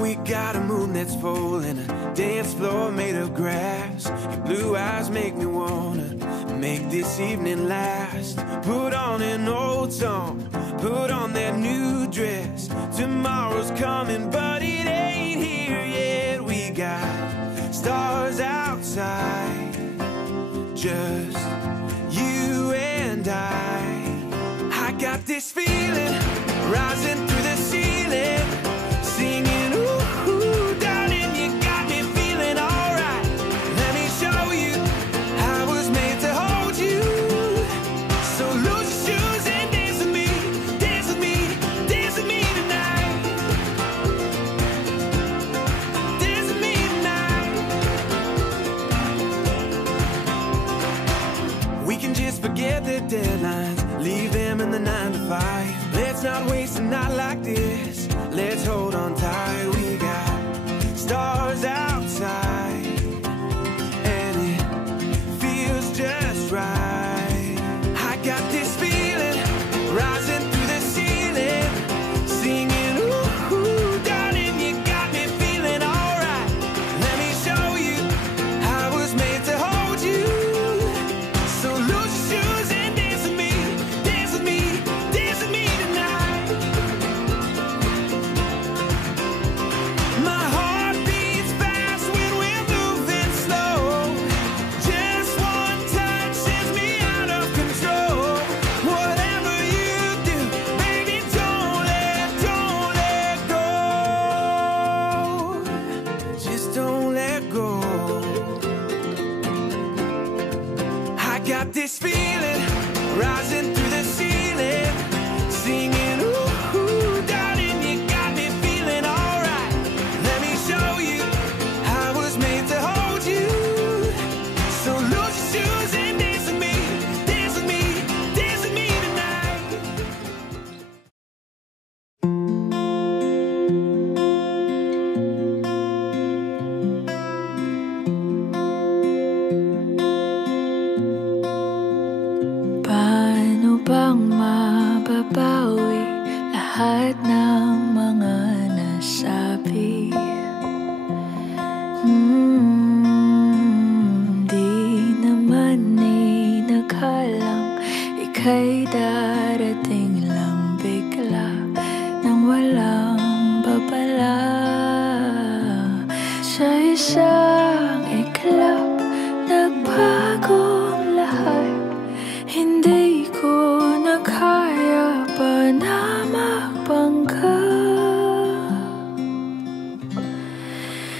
we got a moon that's full and a dance floor made of grass. Your blue eyes make me wanna make this evening last. Put on an old song, put on that new dress. Tomorrow's coming, but it ain't here yet. We got stars outside, just you and I got this feeling rising through the ceiling, singing, ooh, darling, you got me feeling alright. Let me show you I was made to hold you. So lose your shoes and dance with me, dance with me, dance with me tonight. Dance with me tonight. We can just forget the deadlines, leave them in the 9 to 5. Let's not waste a night like this. Let's hold on tight. We got stars outside, and it feels just right. I got this feeling rising through the ceiling, singing, ooh, darling, you got me feeling alright. Let me show you I was made to hold you. So lose your shoes and dance with me, dance with me, dance with me tonight. My heart beats fast when we're moving slow. Just one touch sends me out of control. Whatever you do, baby, don't let go. Just don't let go. I got this feeling rising through the ceiling, singing, ooh, darling, you got me feeling alright. Let me show you I was made to hold you. So lose your shoes and dance with me, dance with me, dance with me tonight. Paano bang mababawi lahat ng mga nasabi? Di naman inakalang ika'y darating lang bigla nang walang babala. Sa isang iglap, nagbagong lahat. Hindi ko na kaya pa na magbangga.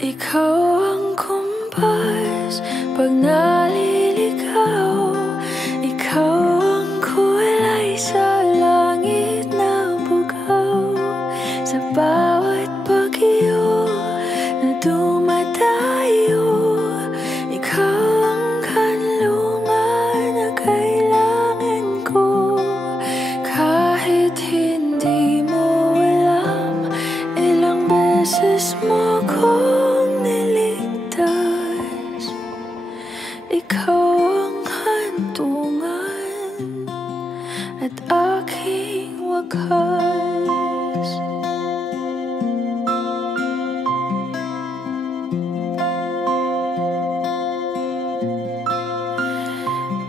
Ikaw ang kumpas pag naliligaw. Ikaw ang kulay sa langit na bugaw. Sa bawat bagyo na dumadayo, ikaw ang kanlungan na kailangan ko. Kahit hindi mo alam, ilang beses mo kong niligtas. Ikaw ang hantungan at aking wakas.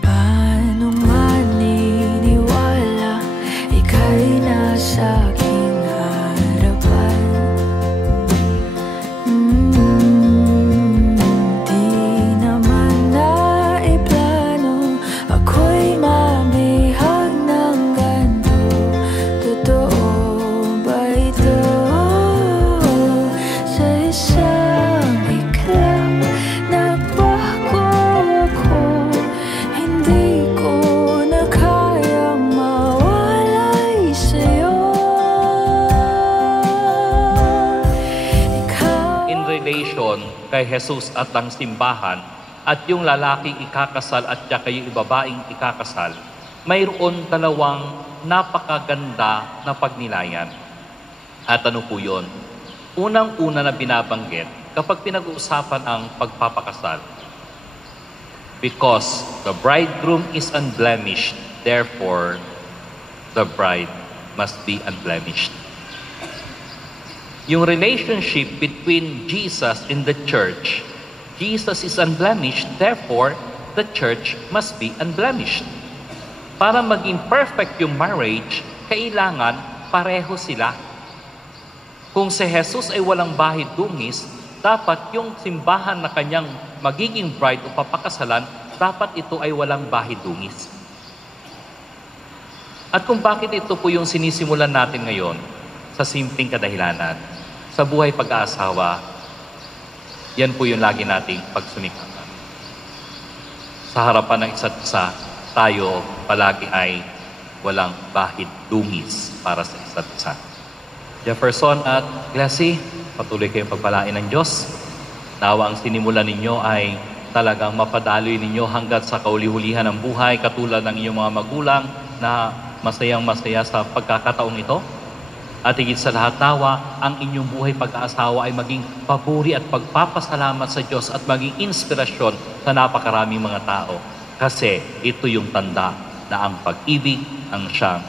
Paano maniniwala ika'y nasa aking harapan? Di naman naiplano, ako'y mamihag ng ganito. Totoo ba ito? Sa isang iglap, nagbago ako. Hindi ko na kayang mawalay sa'yo. Ikaw In relation kay Jesus at ang simbahan at yung lalaking ikakasal at saka yung babaeng ikakasal, mayroon dalawang napakaganda na pagnilayan. At ano po yun? Unang-una na binabanggit kapag pinag-uusapan ang pagpapakasal. Because the bridegroom is unblemished, therefore, the bride must be unblemished. Yung relationship between Jesus and the church, Jesus is unblemished, therefore, the church must be unblemished. Para maging perfect yung marriage, kailangan pareho sila. Kung si Jesus ay walang bahid dungis, dapat yung simbahan na kanyang magiging bride o papakasalan, dapat ito ay walang bahid dungis. At kung bakit ito po yung sinisimulan natin ngayon, sa simpleng kadahilanan, sa buhay pag-aasawa, yan po yung lagi nating pagsumikapan. Sa harapan ng isa't isa, tayo palagi ay walang bahid dungis para sa isa't isa. Jefferson at Glassy, patuloy kayong pagpalain ng Diyos. Nawa ang sinimulan ninyo ay talagang mapadaloy ninyo hanggat sa kauli-hulihan ng buhay, katulad ng inyong mga magulang na masayang-masaya sa pagkakataong ito. At higit sa lahat, nawa ang inyong buhay pag-aasawa ay maging papuri at pagpapasalamat sa Diyos at maging inspirasyon sa napakaraming mga tao. Kasi ito yung tanda na ang pag-ibig ang siyang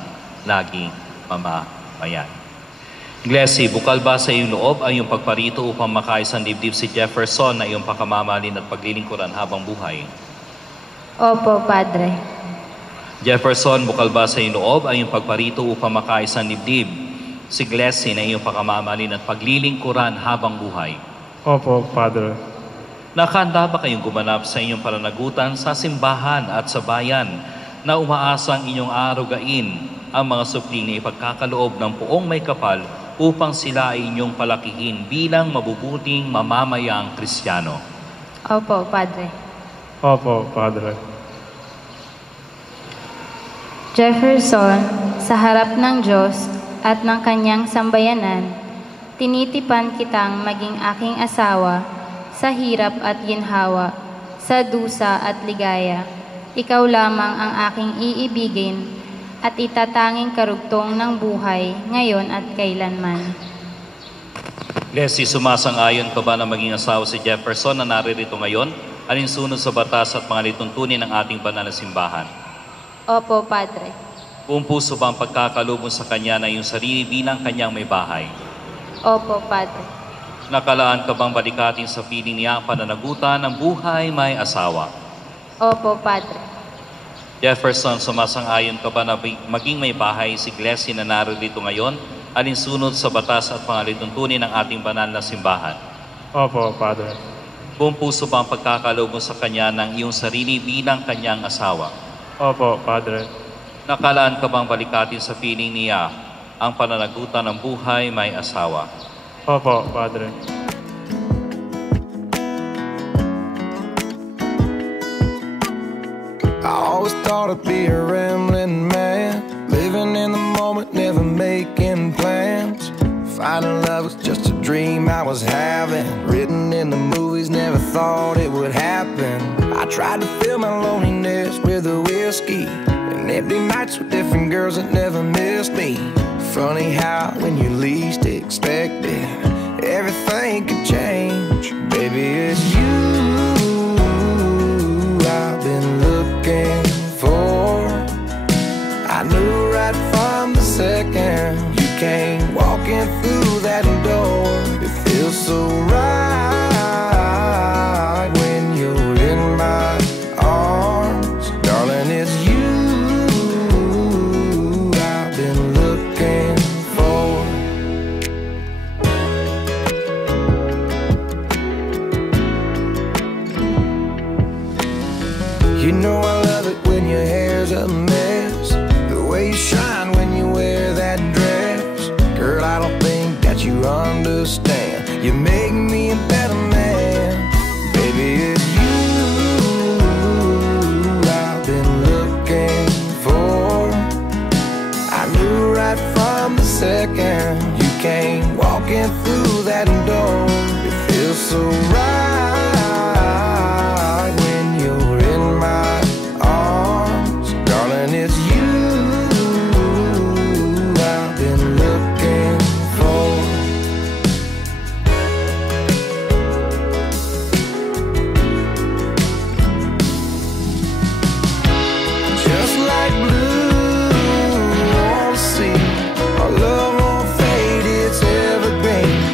laging mamamayan. Glassy, bukal ba sa iyong loob ang iyong pagparito upang makaisang dibdib si Jefferson na iyong pakamamalin at paglilingkuran habang buhay? Opo, Padre. Jefferson, bukal ba sa iyong loob ang iyong pagparito upang makaisang dibdib si Glassy na iyong pakamamalin at paglilingkuran habang buhay? Opo, Padre. Nakahanda ba kayong gumanap sa inyong pananagutan sa simbahan at sa bayan na umaasang inyong arugain ang mga supling na ipagkakaloob ng poong may kapal upang sila ay inyong palakihin bilang mabubuting mamamayang Kristiyano? Opo, Padre. Opo, Padre. Jefferson, sa harap ng Diyos at ng kanyang sambayanan, tinitipan kitang maging aking asawa sa hirap at ginhawa, sa dusa at ligaya. Ikaw lamang ang aking iibigin at itatanging karugtong ng buhay ngayon at kailanman. Leslie, sumasang-ayon ka ba na maging asawa si Jefferson na naririto ngayon, alinsunod sa batas at mga lituntunin ng ating banal na simbahan? Opo, Padre. Buong puso ba ang pagkakaloob mo sa kanya na iyong sarili bilang kanyang may bahay? Opo, Padre. Nakalaan ka bang balikatin sa piling niya ang pananagutan ng buhay may asawa? Opo, Padre. Jefferson, sumasang-ayon ka ba na maging may bahay si Glassy na narito ngayon, alinsunod sa batas at mga lituntunin ng ating banal na simbahan? Opo, Padre. Buong puso ba ang pagkakaloob mo sa kanya ng iyong sarili bilang kanyang asawa? Opo, Padre. Nakalaan ka bang balikatin sa piling niya ang pananagutan ng buhay may asawa? Opo, Padre. I always thought I'd be a rambling man, living in the moment, never making plans. Finding love was just a dream I was having, written in the movies, never thought it would happen. I tried to fill my loneliness with a whiskey, and empty nights with different girls that never missed me. Funny how when you least expect it, everything could change. Baby, it's you I've been looking for. I knew right from the second you came walking through that door. It feels so right when you're in my arms. Darling, it's you I've been looking for. You know I love it when your hair's a mess, the way you shine when you wear that dress. Girl, I don't think that you understand. You make me a better man. Baby, it's you I've been looking for. I knew right from the second you came walking through that door. It feels so right when you're in my arms. Darling, it's you I've been looking for. Just like blue on the sea, our love won't fade, it's evergreen.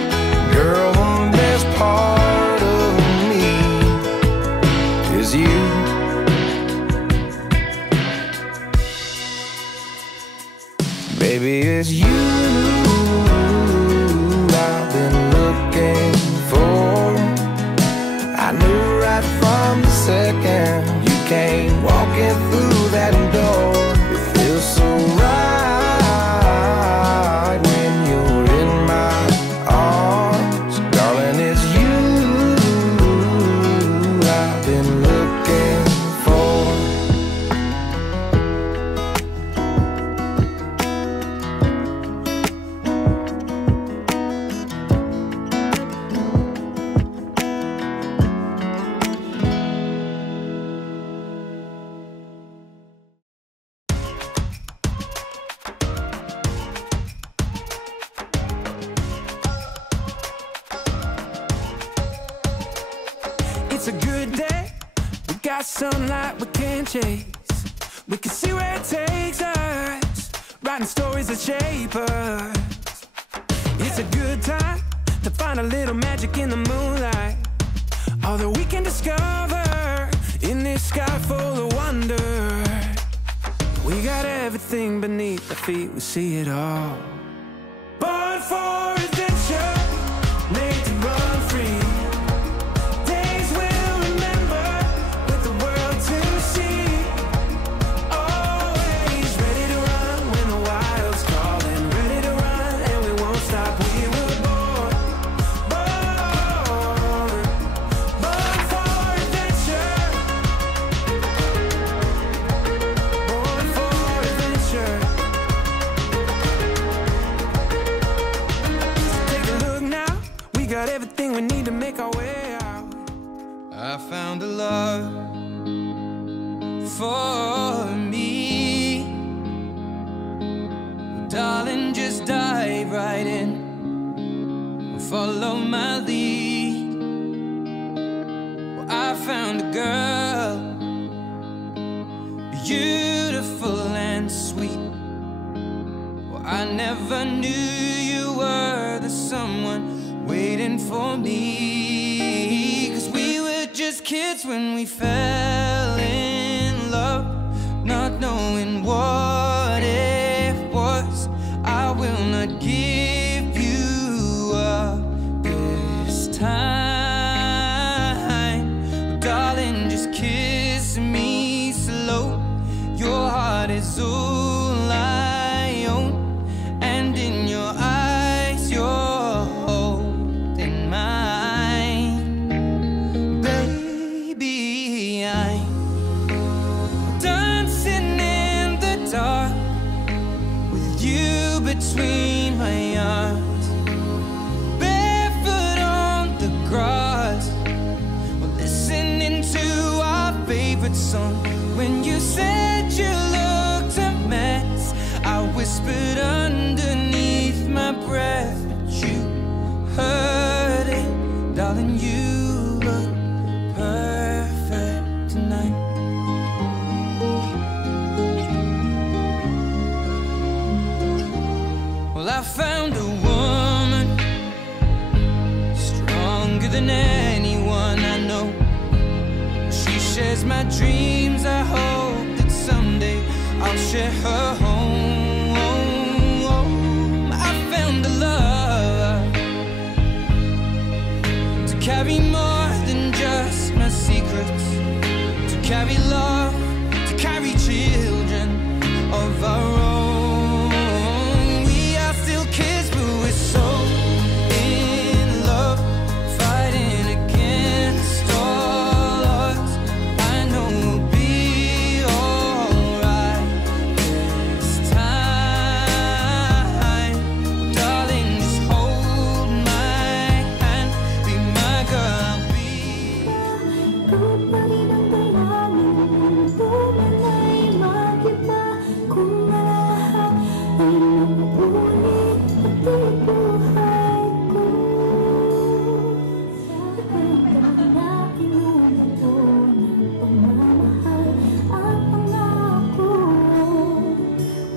got sunlight we can't chase. We can see where it takes us, writing stories that shape us. It's a good time to find a little magic in the moonlight, all that we can discover in this sky full of wonder. We got everything beneath our feet, we see it all. Born for adventure, made to run free. Days we'll remember, with the world to see. Always ready to run when the wild's calling. Ready to run and we won't stop. We were born for adventure. Born for adventure. Take a look now, we got everything we need to make our way out. I found a love for me. Well, darling, just dive right in and follow my lead. Well, I found a girl, beautiful and sweet. Well, I never knew you were the someone waiting for me. 'Cause we were just kids when we fell in love, not knowing what it was. I will not give you up this time. Darling, just kiss me slow. Your heart is all I own, and in your eyes you're holding mine. Baby, I'm dancing in the dark with you between my arms, barefoot on the grass. We're listening to our favorite song. When you said you looked a mess, I whispered underneath my breath, but you heard it. Darling, you look perfect tonight. Well, I found a woman stronger than anyone I know. She shares my dreams. I hope that someday I'll share her home. I found a love to carry more than just my secrets, to carry love, to carry children of our own. We are still kids, but we're so in love, fighting against all odds. I know we'll be alright this time. Darling, just hold my hand, be my girl, I'll be. Kahit malinang dalamin, tuman ay mag-iba. Kung lahat ay mapupunit, pati buhay ko. Hanggang na pinumuto ng pagmamahal at pangako.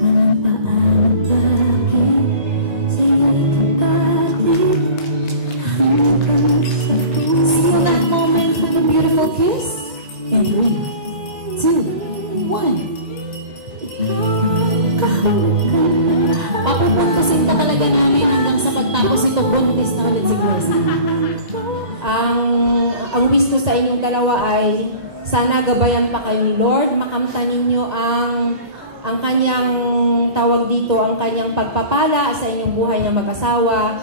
Walang paalam-bagay, sa'yo'y katalit hanggang sa dulo. See that moment with a beautiful kiss? In 3, 2, 1. Papupuntasin ka talaga namin hanggang sa pagtapos ito buntis na ulit si Gracie. Ang wish ko sa inyong dalawa ay sana gabayan pa kayo ni Lord, makamtan ninyo ang kanyang tawag dito, ang kanyang pagpapala sa inyong buhay na mag-asawa.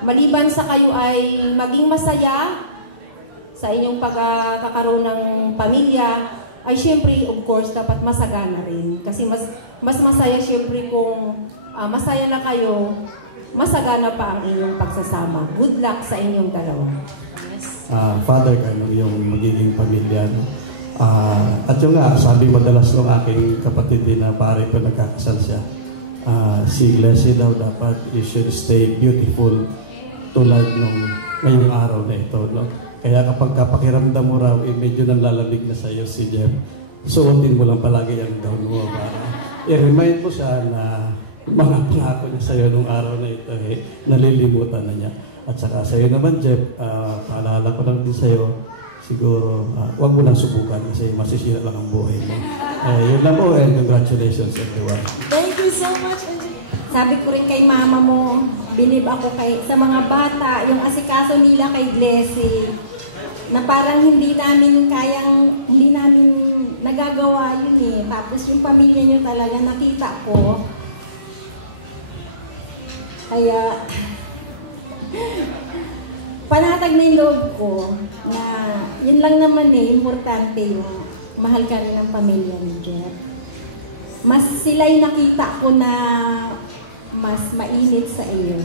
Maliban sa kayo ay maging masaya sa inyong pagkakaroon ng pamilya, ay syempre, of course, dapat masagana rin. Kasi mas masaya syempre kung masaya na kayo, masagana pa ang inyong pagsasama. Good luck sa inyong dalawa. Yes. Father, yung magiging pamilya. At yung nga, sabi madalas ng aking kapatid din na pare ko nagkakasal siya. Si Leslie daw dapat you should stay beautiful tulad ng ngayong araw na ito. No? Kaya kapag pakiramdam mo raw, medyo nanlalamig na sa'yo si Jeff, suotin mo lang palagi ang gown mo para i-remind mo siya na mga pangako niya sa'yo nung araw na ito, nalilimutan na niya. At saka sa'yo naman, Jeff, paalala ko lang din sa'yo, siguro, huwag mo nang subukan kasi masisira lang ang buhay mo. Yun lang po, and congratulations everyone. Thank you so much. Sabi ko rin kay mama mo, believe ako sa mga bata, yung asikaso nila kay Glessy, na parang hindi namin nagagawa yun eh. Tapos yung pamilya nyo talaga nakita ko. Kaya, panatag na yung loob ko na yun lang naman eh, importante yung mahal ka rin ng pamilya ni Jeff. Mas sila'y nakita ko na mas mainit sa iyo.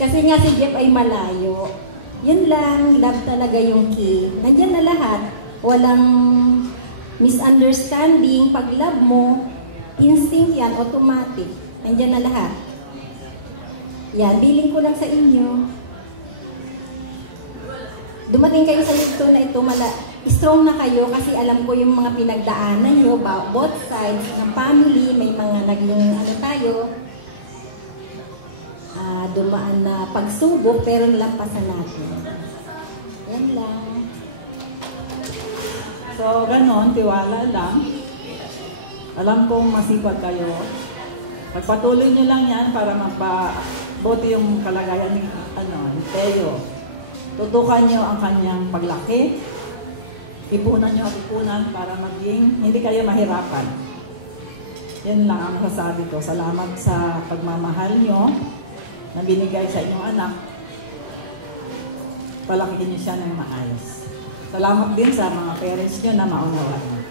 Kasi nga si Jeff ay malayo. Yun lang, love talaga yung key. Nandiyan na lahat. Walang misunderstanding. Pag love mo, instinct yan, automatic. Nandiyan na lahat. Yan, billing ko lang sa inyo. Dumating kayo sa yugto na ito, strong na kayo kasi alam ko yung mga pinagdaanan nyo, both sides ng family, may mga naging tayo, dumaan na pagsubok pero nalampasan natin. Yan lang. So, ganon, tiwala lang. Alam kong masipag kayo. Pagpatuloy nyo lang yan para mapabuti yung kalagayan ni Teo. Tutukan nyo ang kanyang paglaki. Ipunan nyo at ipunan para maging hindi kayo mahirapan. Yan lang ang masasabi ko. Salamat sa pagmamahal nyo na binigay sa inyong anak. Palakihin nyo siya ng maayos. Salamat din sa mga parents nyo na maunawaan.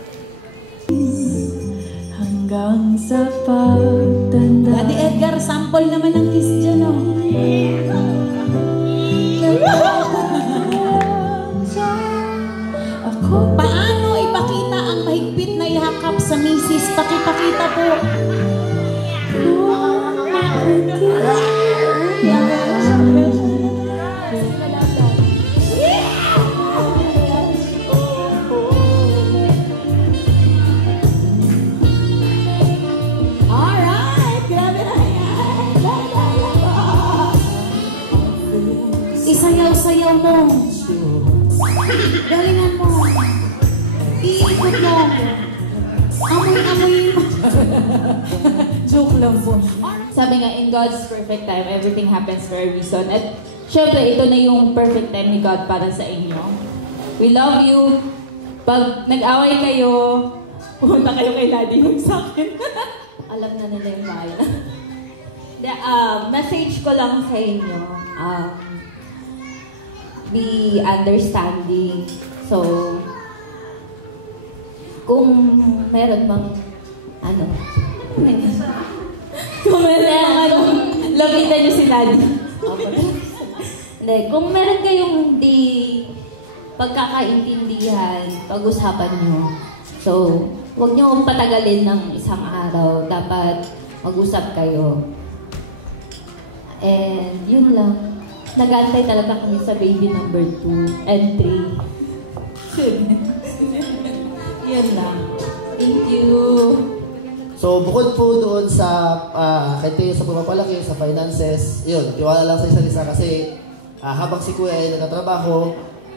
Hanggang sa pagtanda. Daddy Edgar, sample naman ng kiss dyan, oh. Paano ipakita ang mahigpit na ihakap sa misis? Pakipakita po. Alright, grabe na yan. Isayaw-sayaw mo. Galingan mo. Iikot mo. Amoy-amoy mo. Joke lang po. Sabi nga, in God's perfect time, everything happens for a reason. At syempre, ito na yung perfect time ni God para sa inyo. We love you. Pag nag-away kayo, pumunta kayo kay Daddy yung sa akin. Alam na nila yung bayan. Message ko lang sa inyo. Be understanding. So, kung meron bang kung meron lapitan nyo si Daddy. Hindi, kung meron kayong hindi pagkakaintindihan, pag-usapan nyo. So, huwag nyo patagalin ng isang araw. Dapat mag-usap kayo. And yun lang. Nag-aantay talaga kami sa baby number 2 and 3. Yan lang. Thank you. So, bukod po doon sa kay Teo sa pumapalaki, sa finances, yun, tiwala lang sa isa't isa kasi habang si Kuya ay nagtatrabaho,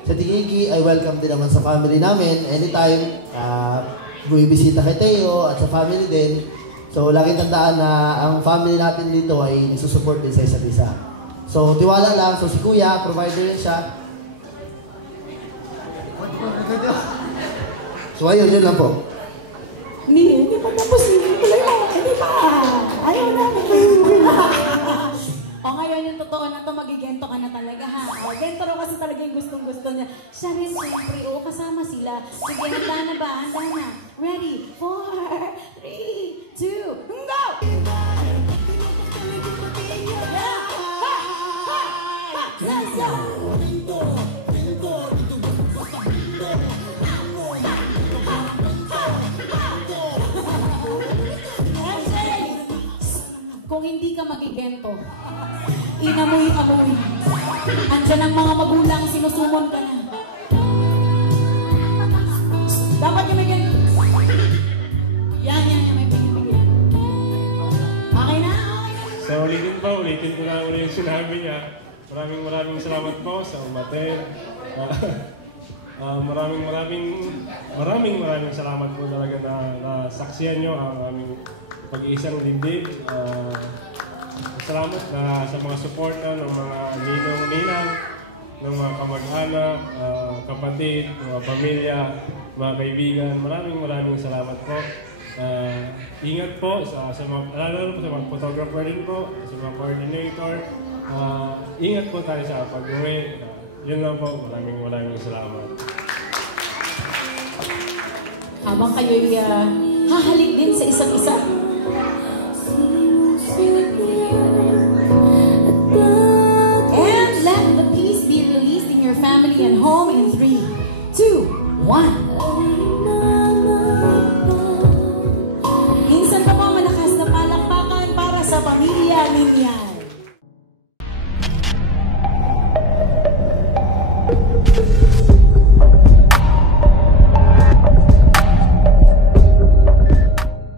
sa Tigigi ay welcome din naman sa family namin. Anytime, bumibisita kay Teo at sa family din. So, laging tandaan na ang family natin dito ay nagsusupport din sa isa't isa. So, tiwala lang. So, si Kuya, provider rin siya. So, ayun, yun lang po. Hindi pa tapos. Hindi pa. Ayaw namin. O ngayon yung totoo na to, magigento ka na talaga ha. O, gento raw kasi talaga yung gustong-gusto niya. Siya rin siyempre, kasama sila. Sige, handa na ba? Handa na. Ready? 4, 3, 2, go! Let's go! Kung hindi ka magigento, inamoy-amoy. Andyan ang mga magulang, sinusumon ka na. Dapat yung bigyan. Yan, may bigyan. Okay na. So ulitin ko na yung sinabi niya. Maraming salamat po sa umaten. Maraming salamat po talaga na saksiyan nyo ang aming pag-iisang dibdib. Salamat sa mga suporta ng mga ninong-ninang, ng mga kamag-anak, kapatid, mga pamilya, mga kaibigan. Maraming salamat po. Ingat po sa mga, sa mga photographer din po, sa mga coordinator. Ingat po tayo sa pag-uwi. Yun lang po. Maraming salamat. Habang kayo'y hahalik din sa isa't isa. And let the peace be released in your family and home in 3, 2, 1.